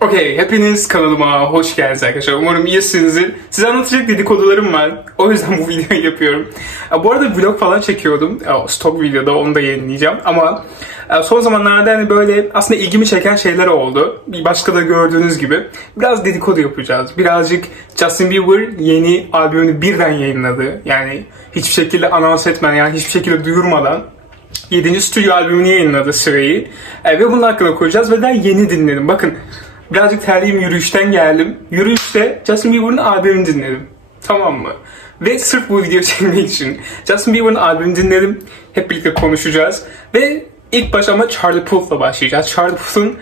Okey, hepiniz kanalıma hoş geldiniz arkadaşlar. Umarım iyisinizdir. Size anlatacak dedikodularım var. O yüzden bu videoyu yapıyorum. Bu arada vlog falan çekiyordum. Stok videoda onu da yayınlayacağım. Ama son zamanlarda hani böyle aslında ilgimi çeken şeyler oldu. Başka da gördüğünüz gibi. Biraz dedikodu yapacağız. Birazcık Justin Bieber yeni albümünü birden yayınladı. Yani hiçbir şekilde anons etmeden, yani hiçbir şekilde duyurmadan 7. stüdyo albümünü yayınladı Sway'i. Ve bunun hakkında konuşacağız ve daha yeni dinledim. Bakın, birazcık terliyim, yürüyüşten geldim. Yürüyüşte Justin Bieber'ın albümünü dinledim. Tamam mı? Ve sırf bu video çekmek için Justin Bieber'ın albümünü dinledim. Hep birlikte konuşacağız. Ve ilk baş ama Charlie Puth'la başlayacağız. Charlie Puth'un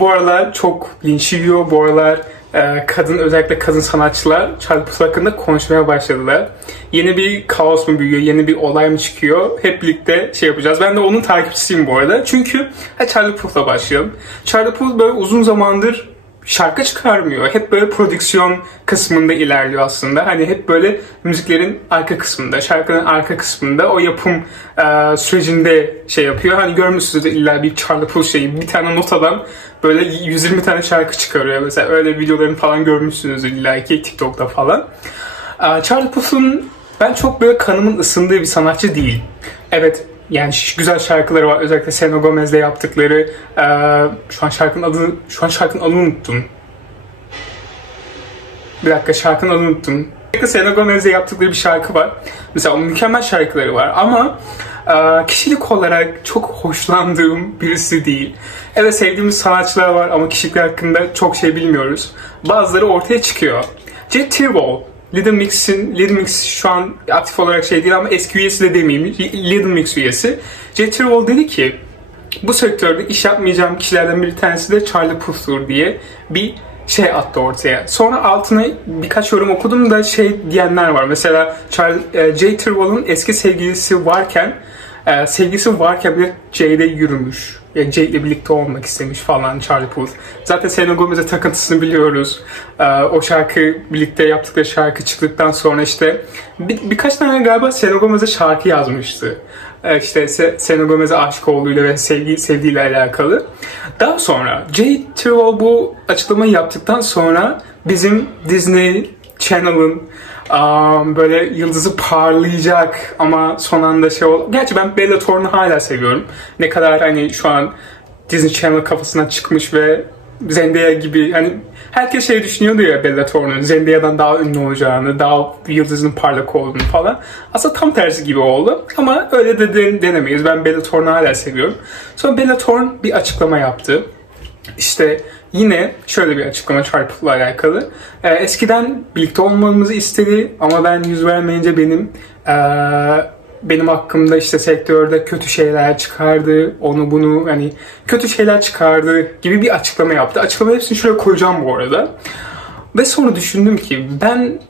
bu aralar çok linç yiyor. Bu aralar özellikle kadın sanatçılar Charlie Puth hakkında konuşmaya başladılar. Yeni bir kaos mu büyüyor, yeni bir olay mı çıkıyor? Hep birlikte şey yapacağız. Ben de onun takipçisiyim bu arada. Çünkü Charlie Puth'la başlayalım. Charlie Puth böyle uzun zamandır şarkı çıkarmıyor. Hep böyle prodüksiyon kısmında ilerliyor aslında. Hani hep böyle müziklerin arka kısmında, şarkının arka kısmında o yapım sürecinde şey yapıyor. Hani görmüşsünüz illa bir Charlie Puth şeyi, bir tane notadan böyle 120 tane şarkı çıkarıyor. Mesela öyle videolarını falan görmüşsünüz illa ki TikTok'ta falan. Charlie Puth'un ben çok böyle kanımın ısındığı bir sanatçı değil. Evet, yani güzel şarkıları var. Özellikle Selena Gomez'le yaptıkları. Şu an şarkının adını unuttum. Bir dakika, şarkının adını unuttum. Selena Gomez'le yaptıkları bir şarkı var. Mesela onun mükemmel şarkıları var ama kişilik olarak çok hoşlandığım birisi değil. Evet, sevdiğimiz sanatçılar var ama kişilikler hakkında çok şey bilmiyoruz. Bazıları ortaya çıkıyor. Jet Tirwall, Little Mix şu an aktif olarak şey değil ama eski üyesi de demeyeyim, Little Mix üyesi. Jet Tirwall dedi ki bu sektörde iş yapmayacağım kişilerden bir tanesi de Charlie Puth'tur diye bir şey attı ortaya. Sonra altına birkaç yorum okudum da şey diyenler var. Mesela Jet Tirwall'un eski sevgilisi varken bile Jay'de yürümüş. Yani Jay ile birlikte olmak istemiş falan Charlie Puth. Zaten Selena Gomez'e takıntısını biliyoruz. O şarkı, birlikte yaptıkları şarkı çıktıktan sonra işte birkaç tane galiba Selena Gomez'e şarkı yazmıştı. İşte Selena Gomez'e aşık olduğuyla ve sevdiğiyle alakalı. Daha sonra Jet Tirwall bu açıklamayı yaptıktan sonra bizim Disney Channel'ın böyle yıldızı parlayacak ama son anda şey oldu. Gerçi ben Bella Thorne'u hala seviyorum. Ne kadar hani şu an Disney Channel kafasından çıkmış ve Zendaya gibi, hani herkes şey düşünüyordu ya, Bella Thorne'un Zendaya'dan daha ünlü olacağını, daha yıldızının parlak olduğunu falan. Aslında tam tersi gibi oldu ama öyle de denemeyiz. Ben Bella Thorne'u hala seviyorum. Sonra Bella Thorne bir açıklama yaptı. İşte yine şöyle bir açıklama Charlie Puth'la alakalı. Eskiden birlikte olmamızı istedi ama ben yüz vermeyince benim hakkımda işte sektörde kötü şeyler çıkardı, onu bunu, hani kötü şeyler çıkardı gibi bir açıklama yaptı. Açıklamayı hepsini şuraya koyacağım bu arada. Ve sonra düşündüm ki ben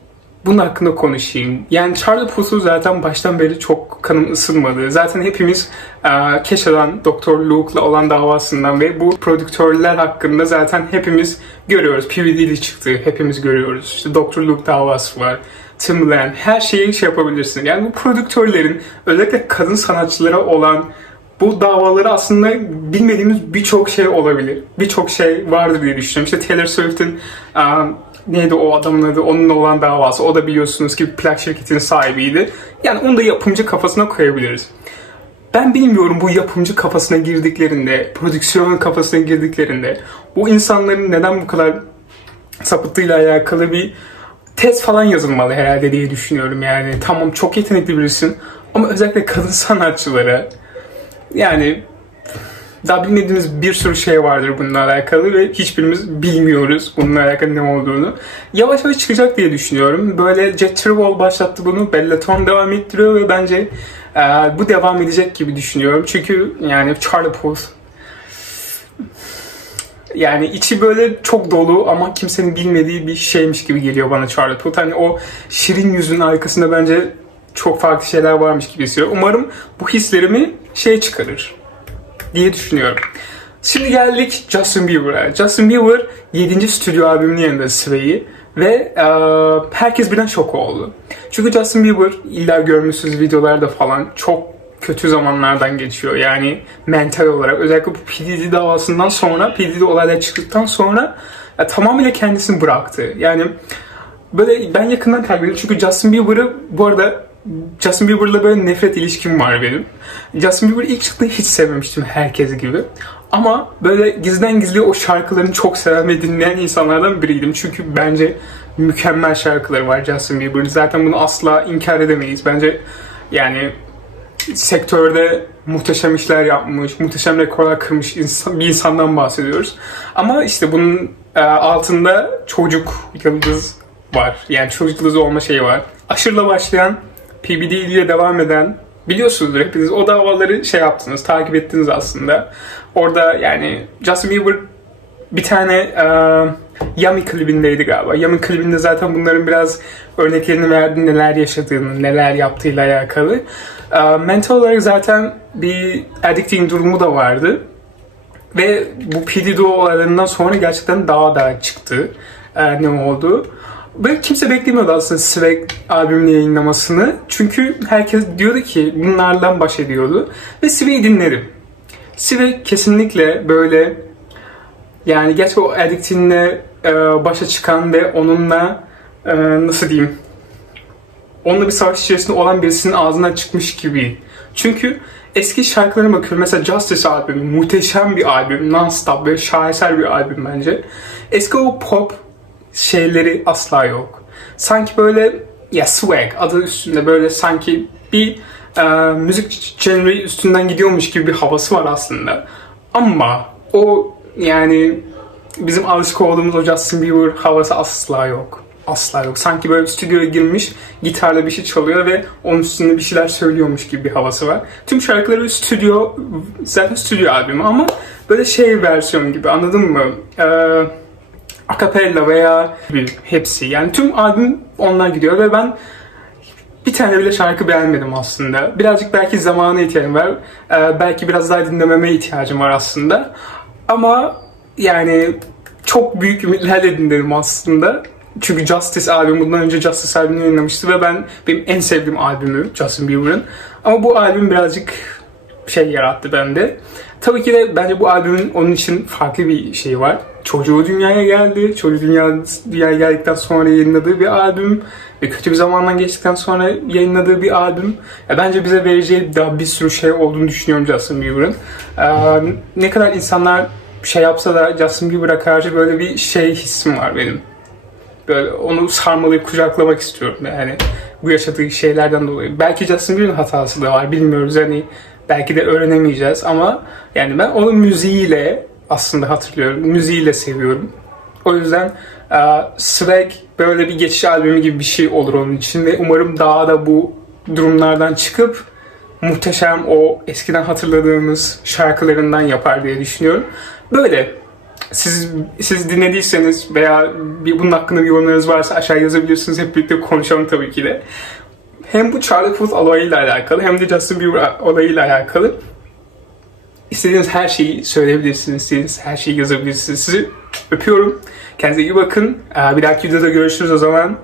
bunun hakkında konuşayım. Yani Charlie Puth'u zaten baştan beri çok kanım ısınmadı. Zaten hepimiz Kesha'dan, Dr. Luke'la olan davasından ve bu prodüktörler hakkında zaten hepimiz görüyoruz. P. Diddy çıktı, hepimiz görüyoruz. İşte Dr. Luke davası var. Timbaland, her şeyi şey yapabilirsin. Yani bu prodüktörlerin özellikle kadın sanatçılara olan bu davaları aslında bilmediğimiz birçok şey olabilir. Birçok şey vardır diye düşünüyorum. İşte Taylor Swift'in neydi o adamın adı? Onunla olan davası. O da biliyorsunuz ki plak şirketinin sahibiydi. Yani onu da yapımcı kafasına koyabiliriz. Ben bilmiyorum, bu yapımcı kafasına girdiklerinde, prodüksiyon kafasına girdiklerinde bu insanların neden bu kadar sapıttığıyla alakalı bir tez falan yazılmalı herhalde diye düşünüyorum. Yani tamam, çok yetenekli birisin ama özellikle kadın sanatçılara, yani daha bilmediğimiz bir sürü şey vardır bununla alakalı ve hiçbirimiz bilmiyoruz bununla alakalı ne olduğunu. Yavaş yavaş çıkacak diye düşünüyorum. Böyle Jet Tirwall başlattı bunu, Bella Thorne devam ettiriyor ve bence bu devam edecek gibi düşünüyorum. Çünkü yani Charlie Puth, yani içi böyle çok dolu ama kimsenin bilmediği bir şeymiş gibi geliyor bana Charlie Puth. Hani o şirin yüzün arkasında bence çok farklı şeyler varmış gibi hissediyorum. Umarım bu hislerimi çıkarır diye düşünüyorum. Şimdi geldik Justin Bieber'a. Justin Bieber 7. stüdyo albümünün yanında Sway'i ve herkes birden şok oldu. Çünkü Justin Bieber, illa görmüşsünüz videolarda falan, çok kötü zamanlardan geçiyor. Yani mental olarak. Özellikle bu P. Diddy davasından sonra, P. Diddy olaylar çıktıktan sonra tamamıyla kendisini bıraktı. Yani böyle ben yakından takip ediyorum. Çünkü Justin Bieber'ı, bu arada Justin Bieber'la böyle nefret ilişkim var benim. Justin Bieber ilk çıktığında hiç sevmemiştim herkes gibi. Ama böyle gizliden gizliye o şarkılarını çok seven ve dinleyen insanlardan biriydim. Çünkü bence mükemmel şarkıları var Justin Bieber'ın. Zaten bunu asla inkar edemeyiz. Bence yani sektörde muhteşem işler yapmış, muhteşem rekorlar kırmış bir insandan bahsediyoruz. Ama işte bunun altında çocuk yıldız var. Yani çocuk yıldızı olma şeyi var. Aşırıla başlayan, PBD ile devam eden, biliyorsunuzdur hepiniz o davaları şey yaptınız, takip ettiniz aslında. Orada yani Justin Bieber bir tane Yummy klibindeydi galiba. Yummy klibinde zaten bunların biraz örneklerini verdi, neler yaşadığını, neler yaptığıyla alakalı. Mental olarak zaten bir addicting durumu da vardı. Ve bu P. Diddy olaylarından sonra gerçekten daha çıktı ne oldu. Ve kimse beklemiyordu aslında Swag albümünü yayınlamasını. Çünkü herkes diyordu ki bunlardan baş ediyordu. Ve Swag'i dinledim. Swag kesinlikle böyle, yani gerçi o addicting'le başa çıkan ve onunla nasıl diyeyim, onunla bir savaş içerisinde olan birisinin ağzından çıkmış gibi. Çünkü eski şarkılarına bakıyorum. Mesela Justice albümü muhteşem bir albüm. Non-stop böyle şaheser bir albüm bence. Eski o pop şeyleri asla yok. Sanki böyle ya swag adı üstünde böyle sanki bir müzik genre'yi üstünden gidiyormuş gibi bir havası var aslında. Ama o yani bizim alışık olduğumuz o Justin Bieber havası asla yok. Asla yok. Sanki böyle stüdyoya girmiş, gitarla bir şey çalıyor ve onun üstünde bir şeyler söylüyormuş gibi bir havası var. Tüm şarkıları stüdyo, zaten stüdyo albümü ama böyle şey versiyon gibi, anladın mı? Acapella veya hepsi. Yani tüm albüm onlar gidiyor ve ben bir tane bile şarkı beğenmedim aslında. Birazcık belki zamana ihtiyacım var. Belki biraz daha dinlememe ihtiyacım var aslında. Ama yani çok büyük ümitlerle dinledim aslında. Çünkü Justice albümü, bundan önce Justice albümünü yayınlamıştı ve benim en sevdiğim albümü Justin Bieber'ın. Ama bu albüm birazcık şey yarattı bende. Tabii ki de bence bu albümün onun için farklı bir şeyi var. Çocuğu dünyaya geldi. Çocuğu dünyaya geldikten sonra yayınladığı bir albüm. Ve kötü bir zamandan geçtikten sonra yayınladığı bir albüm. Bence bize vereceği daha bir sürü şey olduğunu düşünüyorum Justin Bieber'ın. Ne kadar insanlar şey yapsa da Justin Bieber'a karşı böyle bir şey hissim var benim. Böyle onu sarmalayıp kucaklamak istiyorum yani bu yaşadığı şeylerden dolayı. Belki Justin Bieber'ın hatası da var, bilmiyoruz hani, belki de öğrenemeyeceğiz ama yani ben onu müziğiyle aslında hatırlıyorum, müziğiyle seviyorum. O yüzden Swag böyle bir geçiş albümü gibi bir şey olur onun için ve umarım daha da bu durumlardan çıkıp muhteşem o eskiden hatırladığımız şarkılarından yapar diye düşünüyorum. Böyle. Siz dinlediyseniz veya bunun hakkında bir yorumlarınız varsa aşağı yazabilirsiniz. Hep birlikte konuşalım tabii ki de. Hem bu Charlie Puth olayıyla alakalı hem de Justin Bieber olayıyla alakalı istediğiniz her şeyi söyleyebilirsiniz. İstediğiniz her şeyi yazabilirsiniz. Sizi öpüyorum. Kendinize iyi bakın. Bir dahaki videoda görüşürüz o zaman.